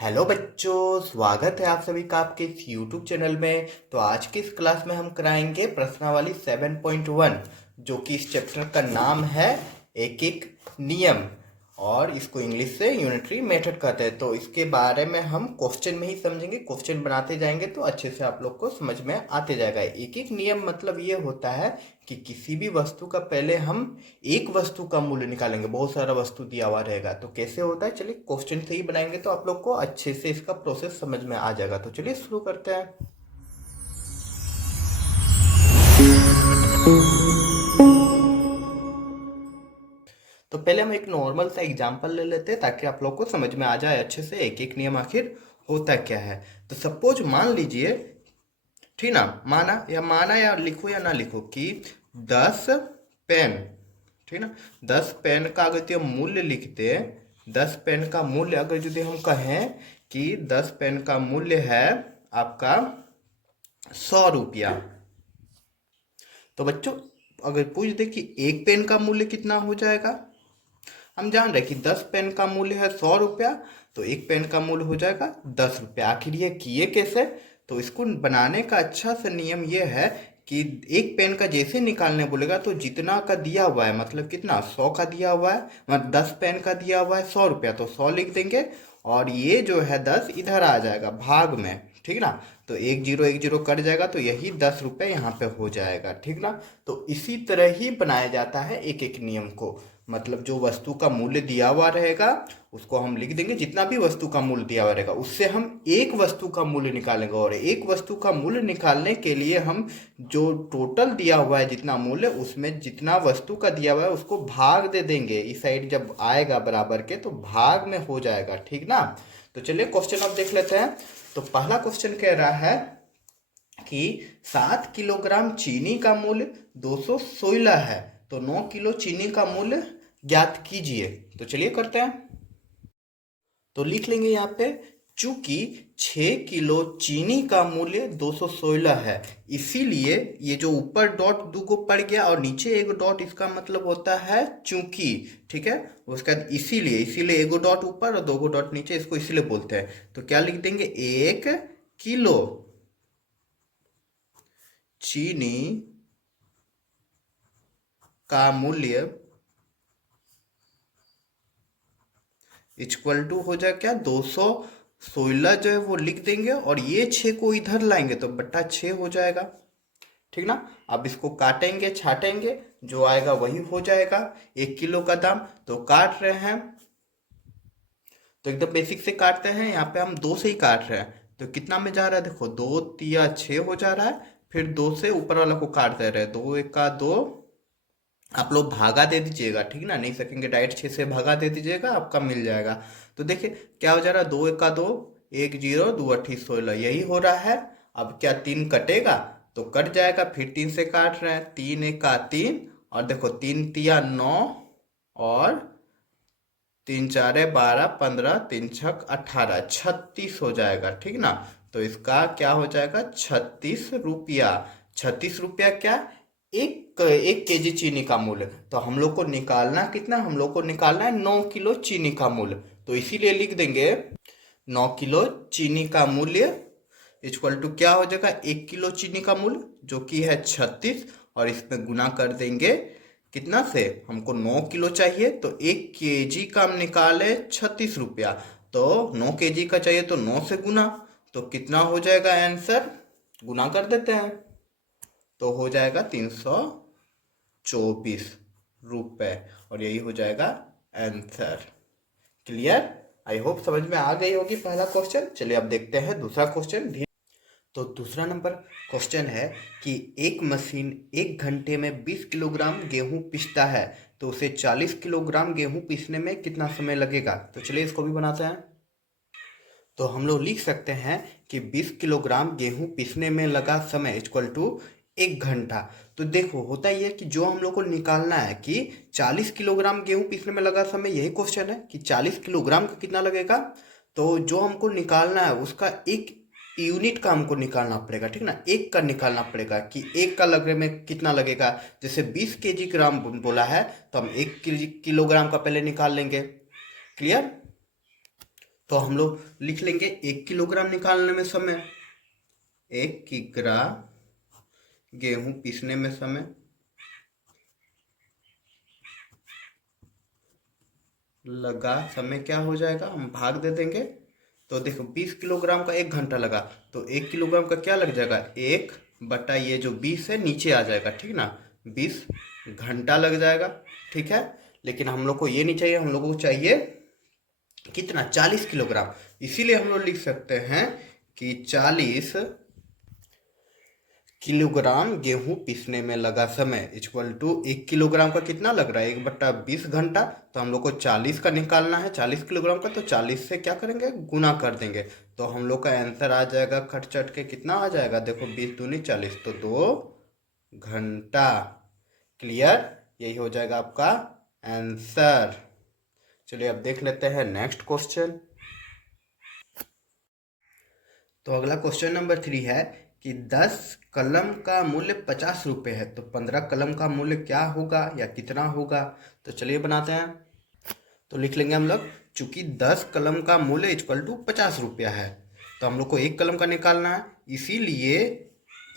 Hello बच्चों, स्वागत है आप सभी का आपके इस यूट्यूब चैनल में। तो आज की इस क्लास में हम कराएंगे प्रश्नावली 7.1, जो कि इस चैप्टर का नाम है एक एक नियम, और इसको इंग्लिश से यूनिटरी मेथड कहते हैं। तो इसके बारे में हम क्वेश्चन में ही समझेंगे, क्वेश्चन बनाते जाएंगे तो अच्छे से आप लोग को समझ में आते जाएगा। एक एक नियम मतलब ये होता है कि किसी भी वस्तु का पहले हम एक वस्तु का मूल्य निकालेंगे। बहुत सारा वस्तु दिया हुआ रहेगा तो कैसे होता है, चलिए क्वेश्चन से ही बनाएंगे तो आप लोग को अच्छे से इसका प्रोसेस समझ में आ जाएगा। तो चलिए शुरू करते हैं। तो पहले हम एक नॉर्मल सा एग्जांपल ले लेते हैं ताकि आप लोग को समझ में आ जाए अच्छे से एक एक नियम आखिर होता क्या है। तो सपोज मान लीजिए, ठीक ना, माना या लिखो या ना लिखो कि 10 पेन, ठीक ना, 10 पेन का अगर हम मूल्य लिखते हैं, 10 पेन का मूल्य अगर यदि हम कहें कि 10 पेन का मूल्य है आपका 100 रुपया। तो बच्चों अगर पूछ दे कि एक पेन का मूल्य कितना हो जाएगा, हम जान रहे कि 10 पेन का मूल्य है 100 रुपया, तो एक पेन का मूल्य हो जाएगा 10 रुपया। आखिर ये किए कैसे? तो इसको बनाने का अच्छा सा नियम ये है कि एक पेन का जैसे निकालने बोलेगा तो जितना का दिया हुआ है, मतलब कितना 100 का दिया हुआ है, मतलब 10 पेन का दिया हुआ है 100 रुपया, तो 100 लिख देंगे और ये जो है 10 इधर आ जाएगा भाग में, ठीक ना। तो एक जीरो कट जाएगा तो यही 10 रुपये यहाँ पे हो जाएगा, ठीक ना। तो इसी तरह ही बनाया जाता है एक एक नियम को। मतलब जो वस्तु का मूल्य दिया हुआ रहेगा उसको हम लिख देंगे, जितना भी वस्तु का मूल्य दिया हुआ रहेगा उससे हम एक वस्तु का मूल्य निकालेंगे, और एक वस्तु का मूल्य निकालने के लिए हम जो टोटल दिया हुआ है जितना मूल्य, उसमें जितना वस्तु का दिया हुआ है उसको भाग दे देंगे। इस साइड जब आएगा बराबर के तो भाग में हो जाएगा, ठीक ना। तो चलिए क्वेश्चन अब देख लेते हैं। तो पहला क्वेश्चन कह रहा है कि 7 किलोग्राम चीनी का मूल्य 216 है, तो 9 किलो चीनी का मूल्य ज्ञात कीजिए। तो चलिए करते हैं। तो लिख लेंगे यहाँ पे, चूंकि 6 किलो चीनी का मूल्य 216 है, इसीलिए ये जो ऊपर डॉट दूगो पड़ गया और नीचे एक डॉट, इसका मतलब होता है चूंकि, ठीक है। उसके बाद इसीलिए, एगो डॉट ऊपर और दोगो डॉट नीचे, इसको इसीलिए बोलते हैं। तो क्या लिख देंगे, 1 किलो चीनी का मूल्य इक्वल टू हो जाए क्या, 216 जो है वो लिख देंगे और ये 6 को इधर लाएंगे तो बट्टा 6 हो जाएगा, ठीक ना। अब इसको काटेंगे छाटेंगे, जो आएगा वही हो जाएगा। 1 किलो का दाम तो काट रहे हैं, तो एकदम बेसिक से काटते हैं। यहाँ पे हम 2 से ही काट रहे हैं तो कितना में जा रहा है, देखो 2 तिया 6 हो जा रहा है। फिर 2 से ऊपर वाला को काट दे रहे हैं, 2 1 का 2, आप लोग भागा दे दीजिएगा, ठीक ना, नहीं सकेंगे डायरेक्ट 6 से भागा दे दीजिएगा, आपका मिल जाएगा। तो देखिए क्या हो जा रहा है, 2 1 का 2, 1 0 2 8 16, यही हो रहा है। अब क्या 3 कटेगा, तो कट जाएगा, फिर 3 से काट रहे हैं, 3 1 का 3, और देखो 3 तिया 9, और 3 4 12 15, 3 6 18, 36 हो जाएगा, ठीक ना। तो इसका क्या हो जाएगा, 36 रुपया। 36 रुपया क्या, एक एक केजी चीनी का मूल्य। तो हम लोग को निकालना कितना, हम लोग को निकालना है 9 किलो चीनी का मूल्य। तो इसीलिए लिख देंगे 9 किलो चीनी का मूल्य इक्वल टू क्या हो जाएगा, 1 किलो चीनी का मूल्य जो कि है 36, और इसमें गुना कर देंगे कितना से, हमको 9 किलो चाहिए तो 1 केजी का हम निकाले 36 रुपया, तो 9 केजी का चाहिए तो 9 से गुना, तो कितना हो जाएगा आंसर, गुना कर देते हैं तो हो जाएगा 324 रुपये, और यही हो जाएगा आंसर। क्लियर? आई होप समझ में आ गई होगी पहला क्वेश्चन। चलिए अब देखते हैं दूसरा क्वेश्चन। तो दूसरा नंबर क्वेश्चन है कि एक मशीन 1 घंटे में 20 किलोग्राम गेहूं पीसता है, तो उसे 40 किलोग्राम गेहूं पीसने में कितना समय लगेगा। तो चलिए इसको भी बनाते हैं। तो हम लोग लिख सकते हैं कि 20 किलोग्राम गेहूं पीसने में लगा समय इक्वल टू 1 घंटा। तो देखो होता ही है कि जो हम लोग को निकालना है कि 40 किलोग्राम गेहूं पीसने में लगा समय, यही क्वेश्चन है कि 40 किलोग्राम का कितना लगेगा। तो जो हमको निकालना है उसका एक यूनिट का हमको निकालना पड़ेगा, ठीक ना, एक का निकालना पड़ेगा कि एक का लगने में कितना लगेगा। जैसे 20 केजी ग्राम बोला है तो हम 1 किलोग्राम का पहले निकाल लेंगे। क्लियर? तो हम लोग लिख लेंगे 1 किलोग्राम निकालने में समय, 1 किग्रा गेहूं पीसने में समय लगा। समय क्या हो जाएगा, हम भाग दे देंगे। तो देखो 20 किलोग्राम का 1 घंटा लगा, तो 1 किलोग्राम का क्या लग जाएगा, 1 बटा ये जो 20 है नीचे आ जाएगा, ठीक ना, 20 घंटा लग जाएगा। ठीक है, लेकिन हम लोग को ये नहीं चाहिए, हम लोग को चाहिए कितना, 40 किलोग्राम। इसीलिए हम लोग लिख सकते हैं कि 40 किलोग्राम गेहूं पीसने में लगा समय इक्वल टू 1 किलोग्राम का कितना लग रहा है, 1/20 घंटा। तो हम लोग को 40 का निकालना है, 40 किलोग्राम का, तो 40 से क्या करेंगे, गुना कर देंगे। तो हम लोग का आंसर आ जाएगा खट चट के, कितना आ जाएगा, देखो 20 दूनी 40, तो 2 घंटा। क्लियर, यही हो जाएगा आपका आंसर। चलिए अब देख लेते हैं नेक्स्ट क्वेश्चन। तो अगला क्वेश्चन नंबर 3 है कि 10 कलम का मूल्य 50 रुपये है, तो 15 कलम का मूल्य क्या होगा या कितना होगा। तो चलिए बनाते हैं। तो लिख लेंगे हम लोग, चूंकि 10 कलम का मूल्य इक्वल टू 50 रुपया है, तो हम लोग को 1 कलम का निकालना है। इसीलिए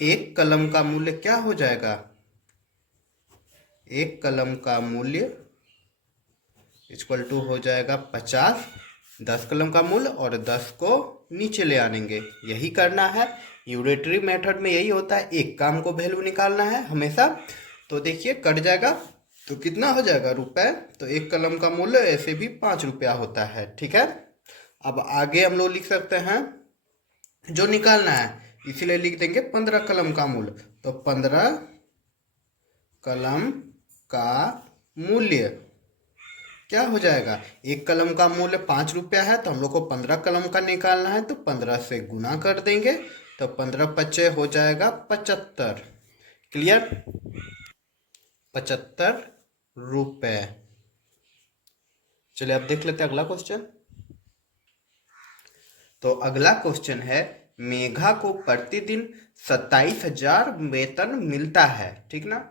1 कलम का मूल्य क्या हो जाएगा, 1 कलम का मूल्य इक्वल टू हो जाएगा 50, 10 कलम का मूल्य, और 10 को नीचे ले आनेंगे। यही करना है, यूनिटरी मेथड में यही होता है, एक काम को वैल्यू निकालना है हमेशा। तो देखिए कट जाएगा, तो कितना हो जाएगा, रुपए। तो 1 कलम का मूल्य ऐसे भी 5 रुपया होता है। ठीक है, अब आगे हम लोग लिख सकते हैं जो निकालना है, इसीलिए लिख देंगे 15 कलम का मूल्य। तो 15 कलम का मूल्य क्या हो जाएगा, 1 कलम का मूल्य 5 रुपया है, तो हम लोग को 15 कलम का निकालना है, तो 15 से गुना कर देंगे। तो 15 × 5 हो जाएगा 75। क्लियर, 75 रुपए। चलिए अब देख लेते हैं अगला क्वेश्चन। तो अगला क्वेश्चन है, मेघा को प्रतिदिन 27,000 वेतन मिलता है, ठीक ना,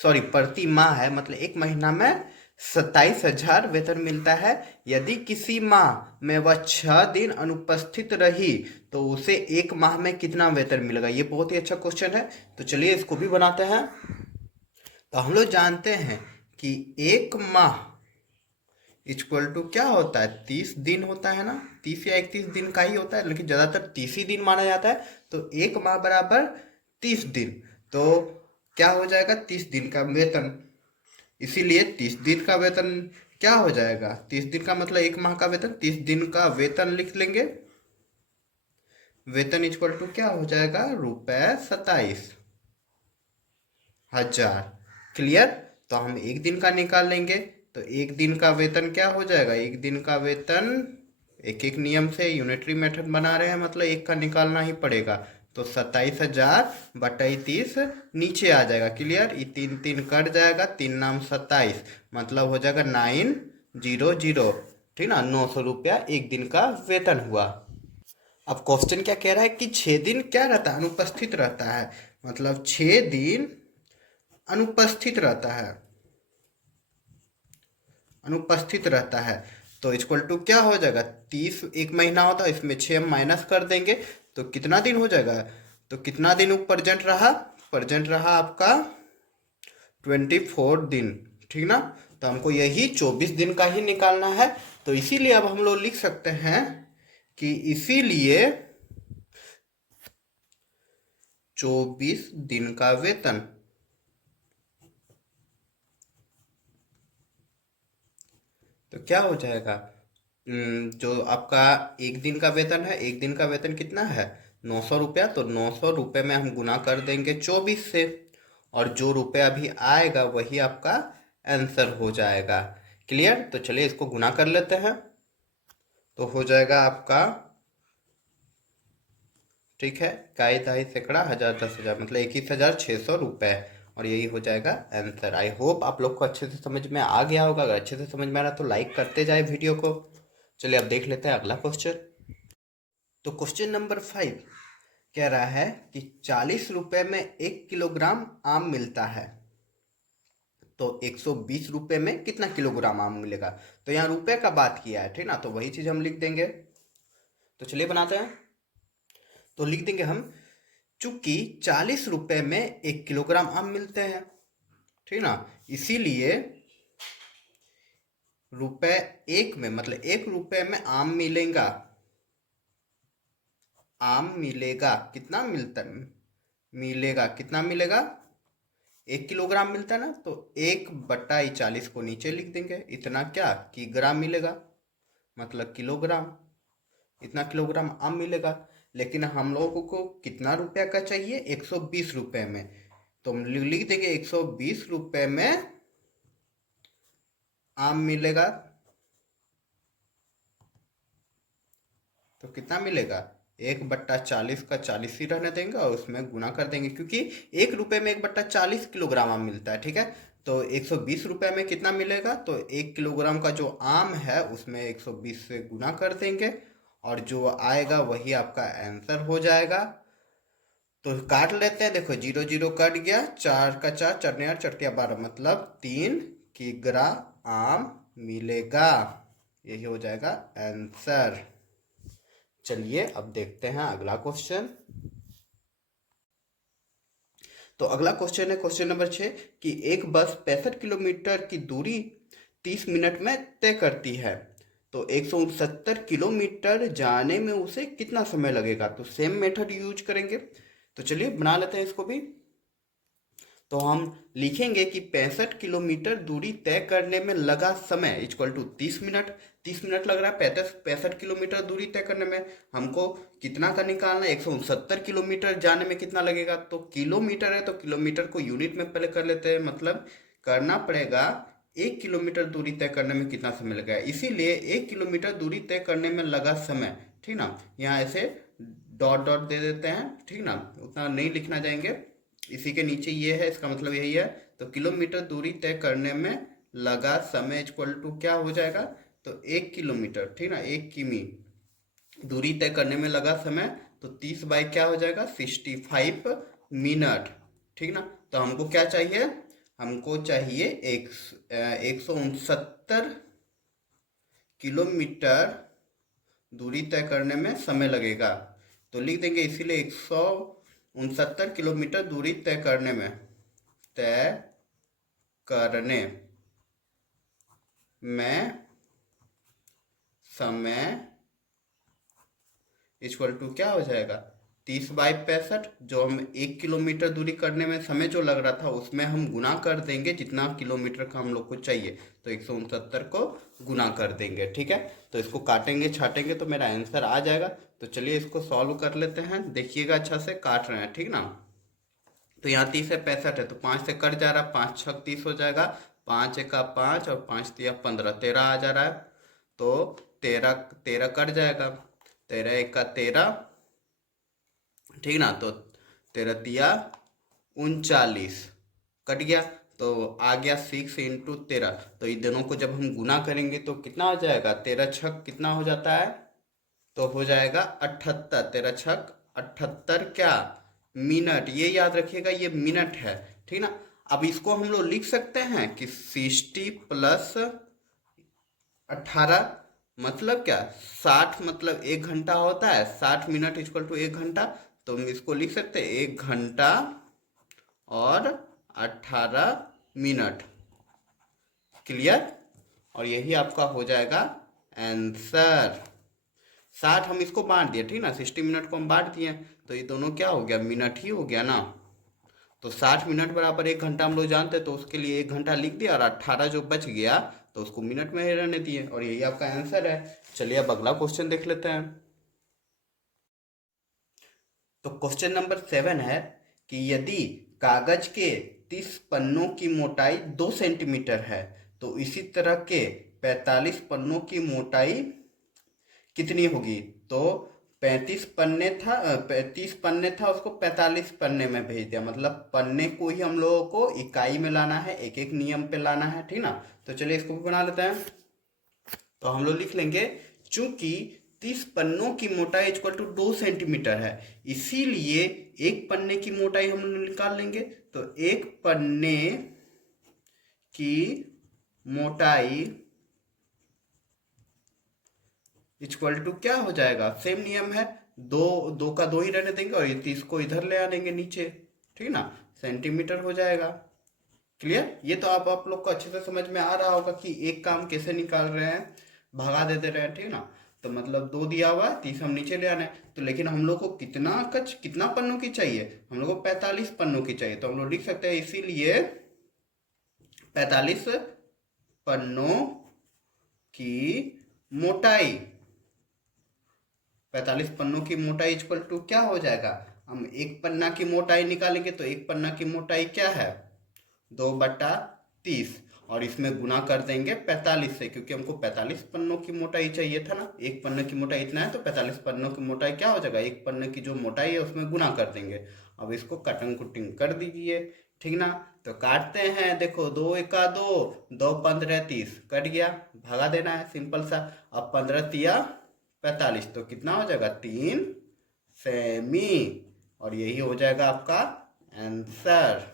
सॉरी प्रति माह है, मतलब एक महीना में 27,000 वेतन मिलता है। यदि किसी माह में वह 6 दिन अनुपस्थित रही तो उसे एक माह में कितना वेतन मिलेगा। ये बहुत ही अच्छा क्वेश्चन है, तो चलिए इसको भी बनाते हैं। तो हम लोग जानते हैं कि एक माह इक्वल टू क्या होता है, 30 दिन होता है ना, 30 या 31 दिन का ही होता है, लेकिन ज़्यादातर 30 ही दिन माना जाता है। तो एक माह बराबर 30 दिन, तो क्या हो जाएगा, 30 दिन का वेतन। इसीलिए 30 दिन का वेतन क्या हो जाएगा, 30 दिन का मतलब एक माह का वेतन, 30 दिन का वेतन लिख लेंगे। वेतन इक्वल टू क्या हो जाएगा, ₹27,000। क्लियर, तो हम एक दिन का निकाल लेंगे। तो एक दिन का वेतन क्या हो जाएगा, एक दिन का वेतन एक एक नियम से यूनिटरी मेथड बना रहे हैं, मतलब एक का निकालना ही पड़ेगा। तो 27,000/30 नीचे आ जाएगा। क्लियर, ये 3 3 कट जाएगा, 3×9 = 27, मतलब हो जाएगा 900, ठीक ना, 900 रुपया एक दिन का वेतन हुआ। अब क्वेश्चन क्या कह रहा है कि 6 दिन क्या रहता है, अनुपस्थित रहता है, मतलब 6 दिन अनुपस्थित रहता है, अनुपस्थित रहता है। तो इक्वल टू क्या हो जाएगा, 30 एक महीना होता है, इसमें 6 हम माइनस कर देंगे, तो कितना दिन हो जाएगा, तो कितना दिन प्रेजेंट रहा, प्रेजेंट रहा आपका 24 दिन, ठीक ना। तो हमको यही 24 दिन का ही निकालना है। तो इसीलिए अब हम लोग लिख सकते हैं कि इसीलिए 24 दिन का वेतन, तो क्या हो जाएगा, जो आपका एक दिन का वेतन है, एक दिन का वेतन कितना है, 900 रुपया। तो 900 रुपये में हम गुना कर देंगे 24 से, और जो रुपया भी आएगा वही आपका आंसर हो जाएगा। क्लियर, तो चलिए इसको गुना कर लेते हैं। तो हो जाएगा आपका, ठीक है, काई ताई सैकड़ा हजार 10,000, मतलब 21,600 रुपये, और यही हो जाएगा आंसर। आई होप आप लोग को अच्छे से समझ में आ गया होगा। अगर अच्छे से समझ में आ रहा तो लाइक करते जाए वीडियो को। चलिए अब देख लेते हैं अगला क्वेश्चन। तो क्वेश्चन नंबर 5 कह रहा है कि 40 रुपये में 1 किलोग्राम आम मिलता है, तो 120 रुपये में कितना किलोग्राम आम मिलेगा। तो यहाँ रुपए का बात किया है, ठीक ना, तो वही चीज हम लिख देंगे। तो चलिए बनाते हैं। तो लिख देंगे हम, चूंकि 40 रुपए में 1 किलोग्राम आम मिलते हैं, ठीक ना, इसीलिए रुपए एक में, मतलब 1 रुपए में आम मिलेगा। आम मिलेगा, कितना मिलता मिलेगा, कितना मिलेगा, 1 किलोग्राम मिलता है ना, तो 1/40 को नीचे लिख देंगे। इतना क्या कि ग्राम मिलेगा, मतलब किलोग्राम, इतना किलोग्राम आम मिलेगा। लेकिन हम लोगों को कितना रुपया का चाहिए, 120 रुपए में। तो हम लिख देंगे 120 रुपए में आम मिलेगा। तो कितना मिलेगा, 1/40 का 40 ही रहने देंगे और उसमें गुना कर देंगे, क्योंकि 1 रुपए में 1/40 किलोग्राम आम मिलता है, ठीक है। तो 120 रुपए में कितना मिलेगा, तो 1 किलोग्राम का जो आम है उसमें 120 से गुना कर देंगे और जो आएगा वही आपका आंसर हो जाएगा। तो काट लेते हैं, देखो 0 0 कट गया, 4 का 4, 4 ने 8, 4 के 12, मतलब 3 किग्रा आम मिलेगा। यही हो जाएगा आंसर। चलिए अब देखते हैं अगला क्वेश्चन। तो अगला क्वेश्चन है क्वेश्चन नंबर 6 कि एक बस 65 किलोमीटर की दूरी 30 मिनट में तय करती है, तो 169 किलोमीटर जाने में उसे कितना समय लगेगा। तो सेम मेथड यूज करेंगे। तो चलिए बना लेते हैं इसको भी। तो हम लिखेंगे कि 65 किलोमीटर दूरी तय करने में लगा समय इक्वल टू 30 मिनट। 30 मिनट लग रहा है 65 किलोमीटर दूरी तय करने में। हमको कितना का निकालना है, 169 किलोमीटर जाने में कितना लगेगा। तो किलोमीटर है तो किलोमीटर को यूनिट में पहले कर लेते हैं, मतलब करना पड़ेगा 1 किलोमीटर दूरी तय करने में कितना समय लगेगा। इसीलिए 1 किलोमीटर दूरी तय करने में लगा समय, ठीक ना, यहाँ ऐसे डॉट डॉट दे देते हैं, ठीक ना, उतना नहीं लिखना जाएंगे। इसी के नीचे ये है, इसका मतलब यही है। तो किलोमीटर दूरी तय करने में लगा समय इक्वल टू क्या हो जाएगा, तो 1 किलोमीटर, ठीक ना, 1 किमी दूरी तय करने में लगा समय, तो 30 बाई क्या हो जाएगा, 65 मिनट, ठीक ना। तो हमको क्या चाहिए, हमको चाहिए 169 किलोमीटर दूरी तय करने में समय लगेगा। तो लिख देंगे इसीलिए 169 किलोमीटर दूरी तय करने में समय इक्वल टू क्या हो जाएगा, 30/65। जो हम 1 किलोमीटर दूरी करने में समय जो लग रहा था उसमें हम गुना कर देंगे जितना किलोमीटर का हम लोग को चाहिए, तो 169 को गुना कर देंगे, ठीक है। तो इसको काटेंगे छाटेंगे तो मेरा आंसर आ जाएगा। तो चलिए इसको सॉल्व कर लेते हैं, देखिएगा अच्छा से काट रहे हैं, ठीक ना। तो यहाँ 30 है 65 है, तो 5 से कट जा रहा है, 5 6 30 हो जाएगा, 5 एका 5 और 5 तिया 15, 13 आ जा रहा है। तो 13 13 कट जाएगा, 13 एका 13, ठीक ना, तो 13 तिया 39 कट गया। तो आ गया 6 × 13। तो इन दोनों को जब हम गुना करेंगे तो कितना हो जाएगा, 13 छक कितना हो जाता है, तो हो जाएगा 78। 13 छक 78 क्या, मिनट। ये याद रखिएगा ये मिनट है, ठीक ना। अब इसको हम लोग लिख सकते हैं कि 60 प्लस 18 मतलब क्या, 60, मतलब 1 घंटा होता है, 60 मिनट इक्वल टू 1 घंटा। तो हम इसको लिख सकते हैं 1 घंटा और 18 मिनट। क्लियर। और यही आपका हो जाएगा आंसर। 60 हम इसको बांट दिए, ठीक ना, 60 मिनट को हम बांट दिए, तो ये दोनों क्या हो गया, मिनट ही हो गया ना। तो 60 मिनट बराबर 1 घंटा हम लोग जानते हैं, तो उसके लिए 1 घंटा लिख दिया और 18 जो बच गया तो उसको मिनट में ही रहने दिए, और यही आपका आंसर है। चलिए अब अगला क्वेश्चन देख लेते हैं। तो क्वेश्चन नंबर 7 है कि यदि कागज के 30 पन्नों की मोटाई 2 सेंटीमीटर है, तो इसी तरह के 45 पन्नों की मोटाई कितनी होगी। तो 30 पन्ने था, उसको 45 पन्ने में भेज दिया, मतलब पन्ने को ही हम लोगों को इकाई में लाना है, एक एक नियम पे लाना है, ठीक ना। तो चलिए इसको भी बना लेते हैं। तो हम लोग लिख लेंगे, चूंकि 30 पन्नों की मोटाई इक्वल टू 2 सेंटीमीटर है, इसीलिए एक पन्ने की मोटाई हम लोग निकाल लेंगे। तो एक पन्ने की मोटाई इक्वल टू क्या हो जाएगा, सेम नियम है, दो दो का दो ही रहने देंगे और ये 30 को इधर ले आनेंगे नीचे, ठीक ना, सेंटीमीटर हो जाएगा। क्लियर? ये तो आप लोग को अच्छे से समझ में आ रहा होगा कि एक काम कैसे निकाल रहे हैं, भगा देते रहे, ठीक ना। तो मतलब दो दिया हुआ है, 30 हम नीचे ले आने हैं। तो लेकिन हम लोग को कितना पन्नों की चाहिए, हम लोग को 45 पन्नों की चाहिए। तो हम लोग लिख सकते हैं इसीलिए 45 पन्नों की मोटाई, 45 पन्नों की मोटाई इक्वल टू क्या हो जाएगा, हम एक पन्ना की मोटाई निकालेंगे तो एक पन्ना की मोटाई क्या है, 2/30, और इसमें गुना कर देंगे 45 से, क्योंकि हमको 45 पन्नों की मोटाई चाहिए था ना। एक पन्ने की मोटाई इतना है तो 45 पन्नों की मोटाई क्या हो जाएगा, एक पन्ने की जो मोटाई है उसमें गुना कर देंगे। अब इसको कटिंग कुटिंग कर दीजिए, ठीक ना। तो काटते हैं, देखो 2 एका 2, 2 15 30, कट गया, भगा देना है, सिंपल सा। अब 15 तिया 45, तो कितना हो जाएगा, 3 सेमी, और यही हो जाएगा आपका आंसर।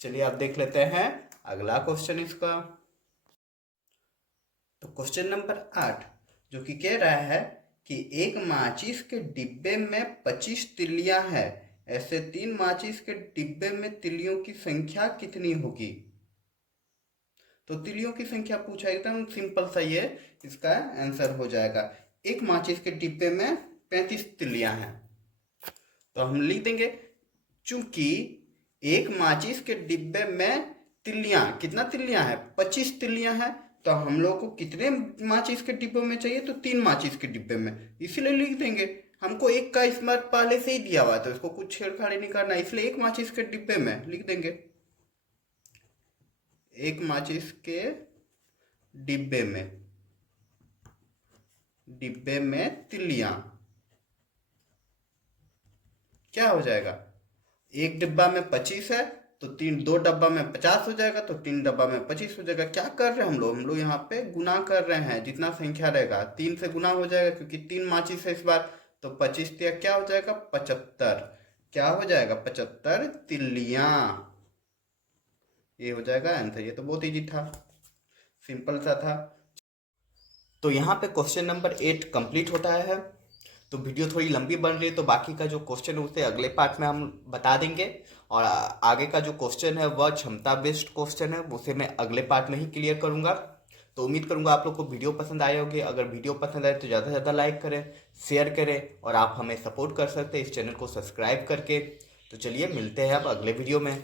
चलिए आप देख लेते हैं अगला क्वेश्चन इसका। तो क्वेश्चन नंबर 8 जो कि कह रहा है कि एक माचिस के डिब्बे में 25 तिल्लियां हैं, ऐसे 3 माचिस के डिब्बे में तिल्लियों की संख्या कितनी होगी। तो तिल्लियों की संख्या पूछा, एकदम सिंपल सा ये इसका आंसर हो जाएगा। एक माचिस के डिब्बे में 35 तिल्लियां हैं, तो हम लिख देंगे, चूंकि एक माचिस के डिब्बे में तिल्लियां, कितना तिल्लियां है, 25 तिल्लियां हैं, तो हम लोग को कितने माचिस के डिब्बे में चाहिए, तो 3 माचिस के डिब्बे में, इसीलिए लिख देंगे। हमको एक का स्मृत पहले से ही दिया हुआ है तो इसको कुछ छेड़छाड़ी नहीं करना, इसलिए एक माचिस के डिब्बे में लिख देंगे, एक माचिस के डिब्बे में तिल्लियां क्या हो जाएगा, एक डिब्बा में 25 है तो दो डब्बा में 50 हो जाएगा, तो 3 डब्बा में 25 हो जाएगा। क्या कर रहे हैं हम लोग यहाँ पे गुना कर रहे हैं, जितना संख्या रहेगा 3 से गुना हो जाएगा, क्योंकि 3 माचिस है इस बार, तो 25 तिया क्या हो जाएगा, 75, क्या हो जाएगा, 75 तिल्लियां, ये हो जाएगा आंसर। ये तो बहुत इजी था, सिंपल सा था। तो यहाँ पे क्वेश्चन नंबर 8 कंप्लीट होता है। तो वीडियो थोड़ी लंबी बन रही है, तो बाकी का जो क्वेश्चन है उसे अगले पार्ट में हम बता देंगे, और आगे का जो क्वेश्चन है वह क्षमता बेस्ड क्वेश्चन है, उसे मैं अगले पार्ट में ही क्लियर करूंगा। तो उम्मीद करूंगा आप लोग को वीडियो पसंद आए होंगे। अगर वीडियो पसंद आए तो ज़्यादा से ज़्यादा लाइक करें, शेयर करें, और आप हमें सपोर्ट कर सकते हैं इस चैनल को सब्सक्राइब करके। तो चलिए मिलते हैं अब अगले वीडियो में।